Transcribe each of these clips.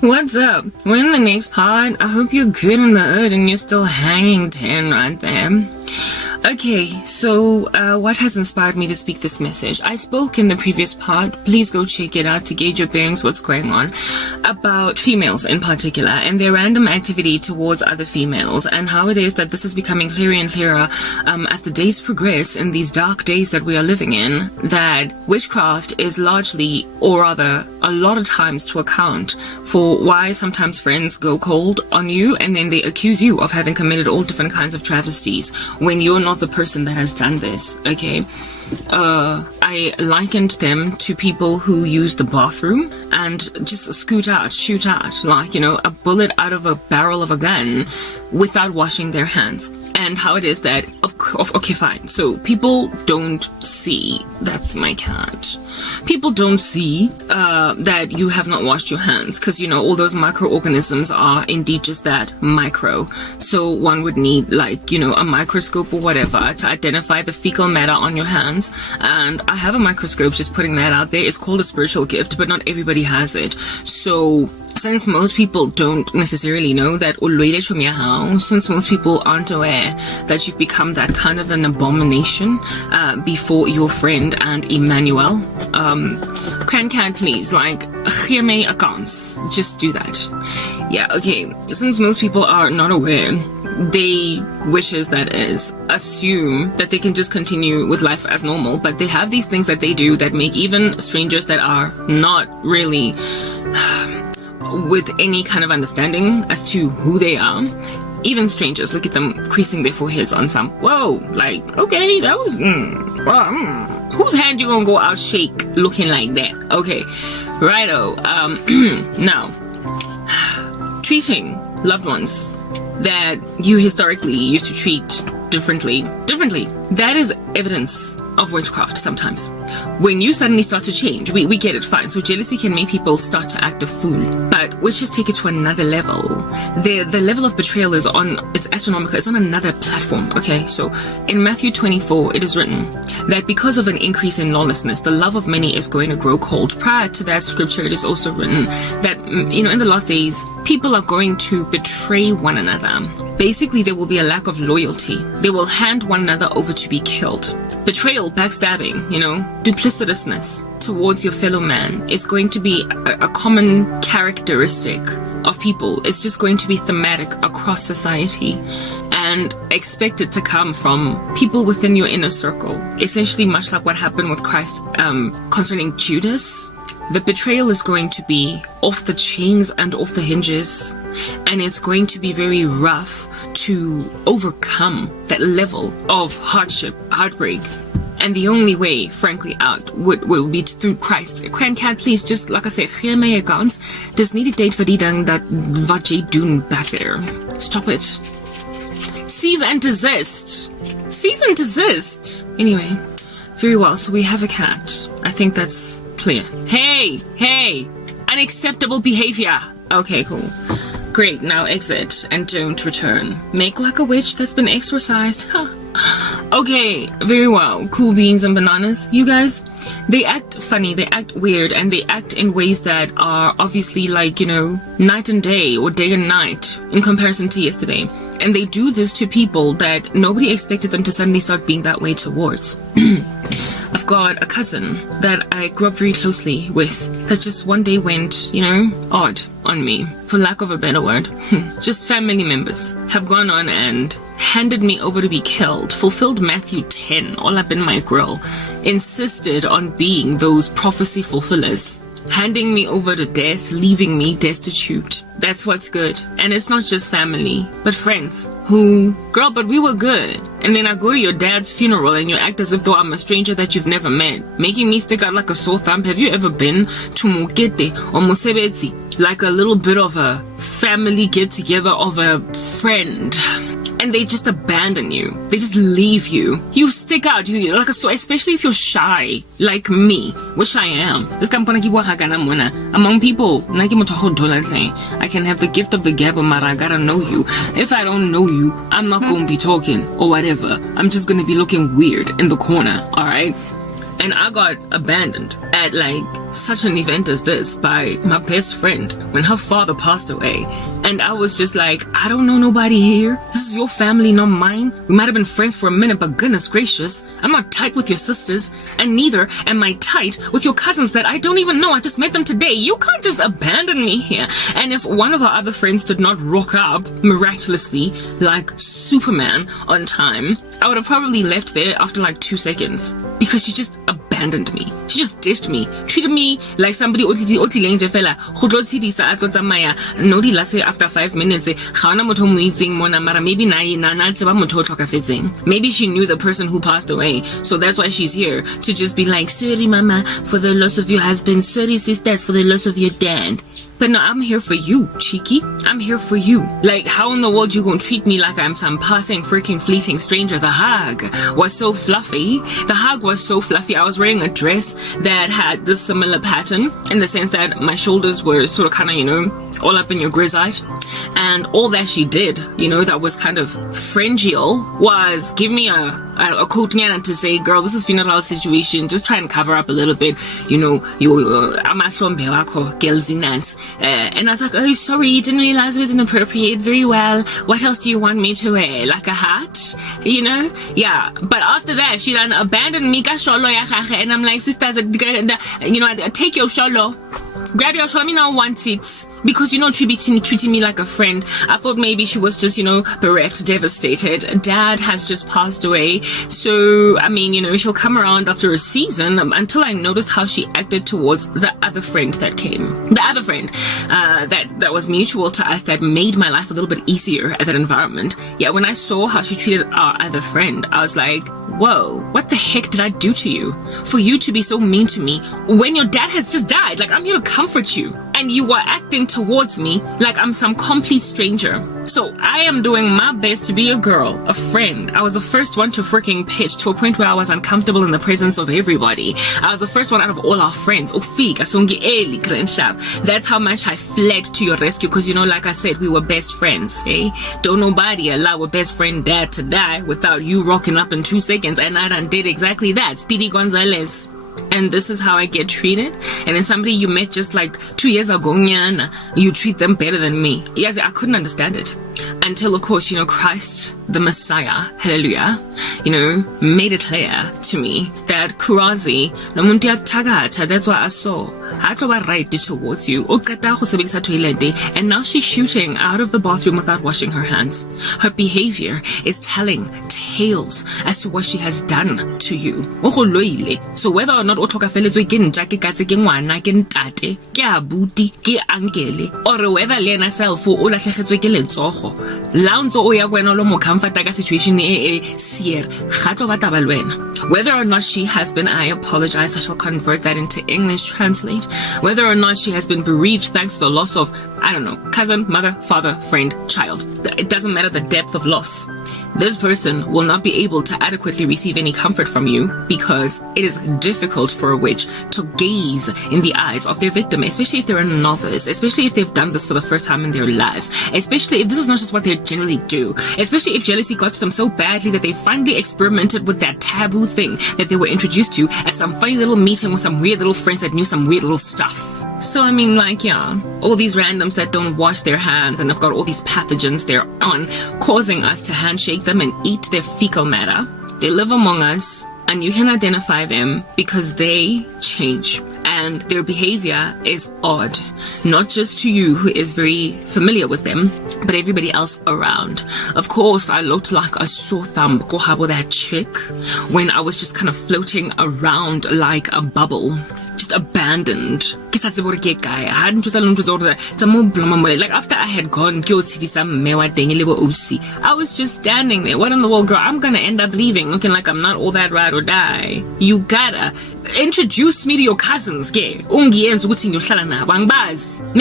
What's up? We're in the next pod. I hope you're good in the hood and you're still hanging 10 right there. Okay, so what has inspired me to speak this message? I spoke in the previous pod, please go check it out to gauge your bearings, what's going on, about females in particular and their random activity towards other females, and how it is that this is becoming clearer and clearer as the days progress in these dark days that we are living in, that witchcraft is largely, or rather a lot of times, to account for why sometimes friends go cold on you and then they accuse you of having committed all different kinds of travesties when you're not the person that has done this. Okay, I likened them to people who use the bathroom and just shoot out like, you know, a bullet out of a barrel of a gun without washing their hands. And how it is that, okay, fine. So people don't see, that's my cat. People don't see that you have not washed your hands, because, you know, all those microorganisms are indeed just that, micro. So one would need, like, you know, a microscope or whatever to identify the fecal matter on your hands. And I have a microscope, just putting that out there. It's called a spiritual gift, but not everybody has it. So since most people don't necessarily know that, since most people aren't aware that you've become that kind of an abomination before your friend and Emmanuel, can please, like, hear me accounts, just do that. Yeah, okay, since most people are not aware, they, witches that is, assume that they can just continue with life as normal, but they have these things that they do that make even strangers that are not really with any kind of understanding as to who they are, even strangers look at them creasing their foreheads on some, whoa, like, okay, that was, whose hand you gonna go out shake looking like that? Okay, righto. Now, treating loved ones that you historically used to treat differently, that is evidence of witchcraft sometimes. When you suddenly start to change, we get it, fine. So jealousy can make people start to act a fool, but witches take it to another level. The level of betrayal is it's astronomical. It's on another platform. Okay, so in Matthew 24, it is written that because of an increase in lawlessness, the love of many is going to grow cold. Prior to that scripture, it is also written that, you know, in the last days, people are going to betray one another. Basically, there will be a lack of loyalty. They will hand one another over to be killed. Betrayal, backstabbing, you know, duplicitousness towards your fellow man is going to be a common characteristic of people. It's just going to be thematic across society and expected to come from people within your inner circle. Essentially, much like what happened with Christ concerning Judas. The betrayal is going to be off the chains and off the hinges, and it's going to be very rough to overcome that level of hardship, heartbreak. And the only way, frankly, out will be through Christ. Cat, please, just like I said, gee my accounts. Dis nie die tyd vir die ding dat wat jy doen back there. Stop it. Cease and desist. Cease and desist. Anyway, very well, so we have a cat. I think that's clear. Hey, unacceptable behavior. Okay, cool. Great, now exit and don't return. Make like a witch that's been exorcised. Huh. Okay, very well. Cool beans and bananas. You guys, they act funny, they act weird, and they act in ways that are obviously like, you know, night and day or day and night in comparison to yesterday. And they do this to people that nobody expected them to suddenly start being that way towards. I've got a cousin that I grew up very closely with that just one day went, you know, odd on me, for lack of a better word. Just family members have gone on and handed me over to be killed, fulfilled Matthew 10 all up in my grill, insisted on being those prophecy fulfillers, handing me over to death, leaving me destitute. That's what's good. And it's not just family, but friends who, girl, but we were good. And then I go to your dad's funeral and you act as if though I'm a stranger that you've never met, making me stick out like a sore thumb. Have you ever been to Mokete or Mosebetsi? Like a little bit of a family get together of a friend. And they just abandon you. They just leave you. You stick out. You like so, especially if you're shy, like me, which I am. Among people, I can have the gift of the gab, but I gotta know you. If I don't know you, I'm not gonna be talking or whatever. I'm just gonna be looking weird in the corner. All right. And I got abandoned at like such an event as this by my best friend when her father passed away. And I was just like, I don't know nobody here. This is your family, not mine. We might have been friends for a minute, but goodness gracious, I'm not tight with your sisters, and neither am I tight with your cousins that I don't even know. I just met them today. You can't just abandon me here. And if one of our other friends did not rock up miraculously like Superman on time, I would have probably left there after like 2 seconds because she just abandoned me. She just ditched me, treated me like somebody after 5 minutes. Maybe she knew the person who passed away, so that's why she's here, to just be like, sorry mama for the loss of your husband, sorry sisters for the loss of your dad. But no, I'm here for you, cheeky. I'm here for you. Like, how in the world you gonna treat me like I'm some passing freaking fleeting stranger? The hug was so fluffy. The hug was so fluffy. I was wearing a dress that had this similar pattern in the sense that my shoulders were sort of kind of, all up in your grizzite. And all that she did, that was kind of friendial, was give me a coat to say, girl, this is funeral situation. Just try and cover up a little bit, girlsiness. And I was like, oh, sorry, didn't realize it was inappropriate. Very well. What else do you want me to wear? Like a hat? Yeah. But after that, she done abandoned me. And I'm like, sisters, take your sholo. Grab your sholo. I mean, I want it. Because, treating me like a friend. I thought maybe she was just, bereft, devastated. Dad has just passed away. So, I mean, she'll come around after a season until I noticed how she acted towards the other friend that came. The other friend that was mutual to us, that made my life a little bit easier at that environment. Yeah, when I saw how she treated our other friend, I was like, whoa, what the heck did I do to you? For you to be so mean to me when your dad has just died. Like, I'm here to comfort you. And you were acting towards me like I'm some complete stranger. So I am doing my best to be a girl, a friend. I was the first one to freaking pitch to a point where I was uncomfortable in the presence of everybody. I was the first one out of all our friends. That's how much I fled to your rescue because, like I said, we were best friends. Eh? Don't nobody allow a best friend dad to die without you rocking up in 2 seconds. And I done did exactly that. Speedy Gonzalez. And this is how I get treated. And then somebody you met just like 2 years ago, you treat them better than me. Yes, I couldn't understand it. Until, of course, Christ, the Messiah, hallelujah, made it clear to me that Kurazi, that's what I saw. I thought right towards you. And now she's shooting out of the bathroom without washing her hands. Her behavior is telling tales as to what she has done to you. So whether or not or whether Lena self situation whether or not she has been, I apologize, I shall convert that into English translate, whether or not she has been bereaved thanks to the loss of, I don't know, cousin, mother, father, friend, child. It doesn't matter the depth of loss. This person will not be able to adequately receive any comfort from you because it is difficult for a witch to gaze in the eyes of their victim, especially if they're a novice, especially if they've done this for the first time in their lives, especially if this is not just what they generally do, especially if jealousy got to them so badly that they finally experimented with that taboo thing that they were introduced to as some funny little meeting with some weird little friends that knew some weird little stuff. So I mean, all these randoms that don't wash their hands and have got all these pathogens they're on, causing us to handshake them and eat their fecal matter. They live among us, and you can identify them because they change. And their behavior is odd, not just to you who is very familiar with them, but everybody else around. Of course, I looked like a sore thumb, that chick, when I was just kind of floating around like a bubble, just abandoned. Like after I had gone, I was just standing there. What in the world, girl? I'm gonna end up leaving looking like I'm not all that ride or die. You gotta introduce me to your cousins. Make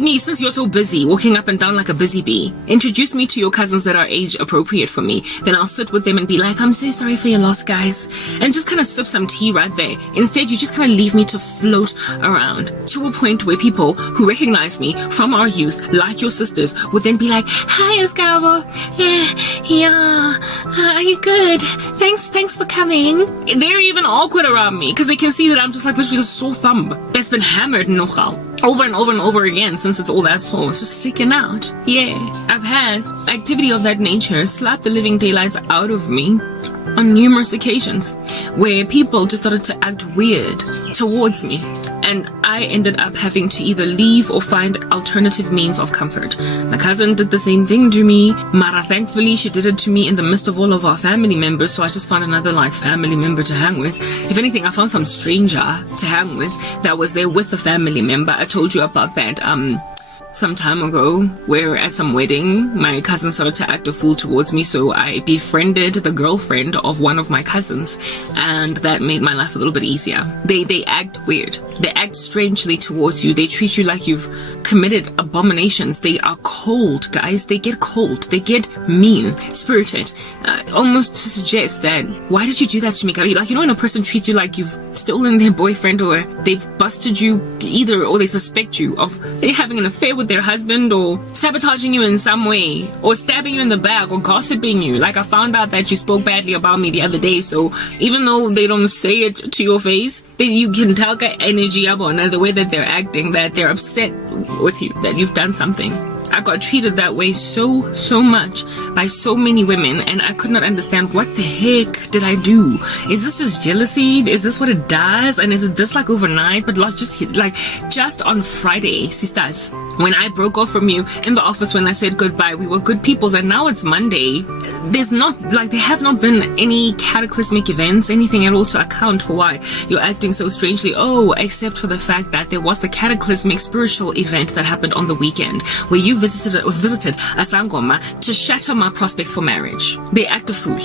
me, since you're so busy walking up and down like a busy bee, introduce me to your cousins that are age appropriate for me. Then I'll sit with them and be like, I'm so sorry for your loss, guys, and just kind of sip some tea right there. Instead, you just kind of leave me to float around to a point where people who recognize me from our youth, like your sisters, would then be like, hi, Escavo. Yeah, are you good? Thanks for coming. They're even awkward around me because they can see me that I'm just like literally a sore thumb that's been hammered nogal over and over and over again since it's all that sore. It's just sticking out. Yeah, I've had activity of that nature slap the living daylights out of me on numerous occasions where people just started to act weird towards me, and I ended up having to either leave or find alternative means of comfort. My cousin did the same thing to me, Mara thankfully she did it to me in the midst of all of our family members, so I just found another like family member to hang with. If anything, I found some stranger to hang with that was there with a family member. I told you about that some time ago, where at some wedding my cousin started to act a fool towards me, so I befriended the girlfriend of one of my cousins, and that made my life a little bit easier. They act weird, they act strangely towards you, they treat you like you've committed abominations. They are cold, guys. They get cold, they get mean spirited, almost to suggest that, why did you do that to me? Like, you know when a person treats you like you've stolen their boyfriend, or they've busted you either, or they suspect you of having an affair with their husband, or sabotaging you in some way, or stabbing you in the back, or gossiping you. Like, I found out that you spoke badly about me the other day, so even though they don't say it to your face, you can tell the energy up on the way that they're acting, that they're upset with you, that you've done something. I got treated that way so much by so many women, and I could not understand, what the heck did I do? Is this just jealousy? Is this what it does? And is it this like overnight? But just on Friday, sisters, when I broke off from you in the office, when I said goodbye, we were good peoples, and now it's Monday. There have not been any cataclysmic events, anything at all to account for why you're acting so strangely. Oh, except for the fact that there was the cataclysmic spiritual event that happened on the weekend, where you visited a sangoma to shatter my prospects for marriage. They act a fool,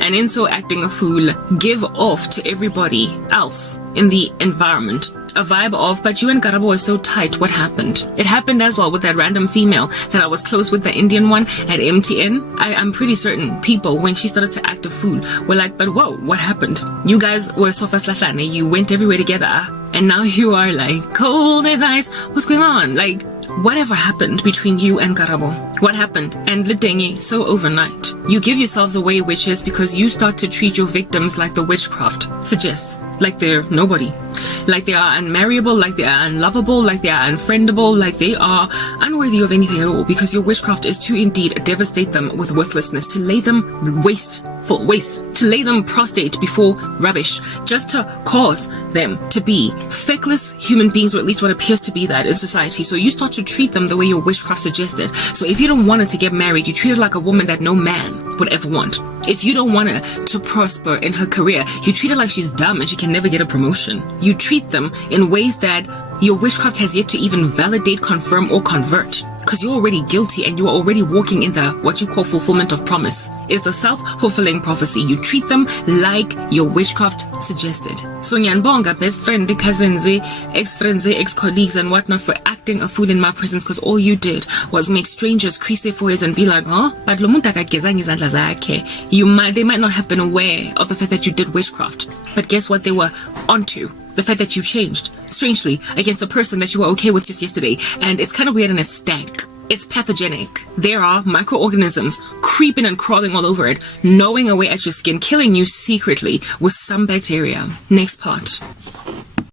and in so acting a fool, give off to everybody else in the environment a vibe of, but you and Karabo were so tight, what happened? It happened as well with that random female that I was close with, the Indian one at MTN. I'm pretty certain people, when she started to act a fool, were like, but whoa, what happened? You guys were sofas lasane, you went everywhere together, and now you are like cold as ice. What's going on? Like, whatever happened between you and Karabo? What happened? And Lidenge, so overnight. You give yourselves away, witches, because you start to treat your victims like the witchcraft suggests, like they're nobody, like they are unmarriable, like they are unlovable, like they are unfriendable, like they are unworthy of anything at all, because your witchcraft is to indeed devastate them with worthlessness, to lay them waste, to lay them prostrate before rubbish, just to cause them to be feckless human beings, or at least what appears to be that in society. So you start to treat them the way your witchcraft suggested. So if you don't want her to get married, you treat her like a woman that no man would ever want. If you don't want her to prosper in her career, you treat her like she's dumb and she can never get a promotion. You treat them in ways that your witchcraft has yet to even validate, confirm, or convert, because you're already guilty and you're already walking in the what you call fulfillment of promise. It's a self-fulfilling prophecy. You treat them like your witchcraft suggested. So nyanbonga, best friend, cousins, ex-friends, ex-colleagues and whatnot, for acting a fool in my presence, because all you did was make strangers crease their foreheads and be like, huh? But they might not have been aware of the fact that you did witchcraft, but guess what they were onto? The fact that you changed, strangely, against a person that you were okay with just yesterday. And it's kind of weird and it stank. It's pathogenic. There are microorganisms creeping and crawling all over it, gnawing away at your skin, killing you secretly with some bacteria. Next part.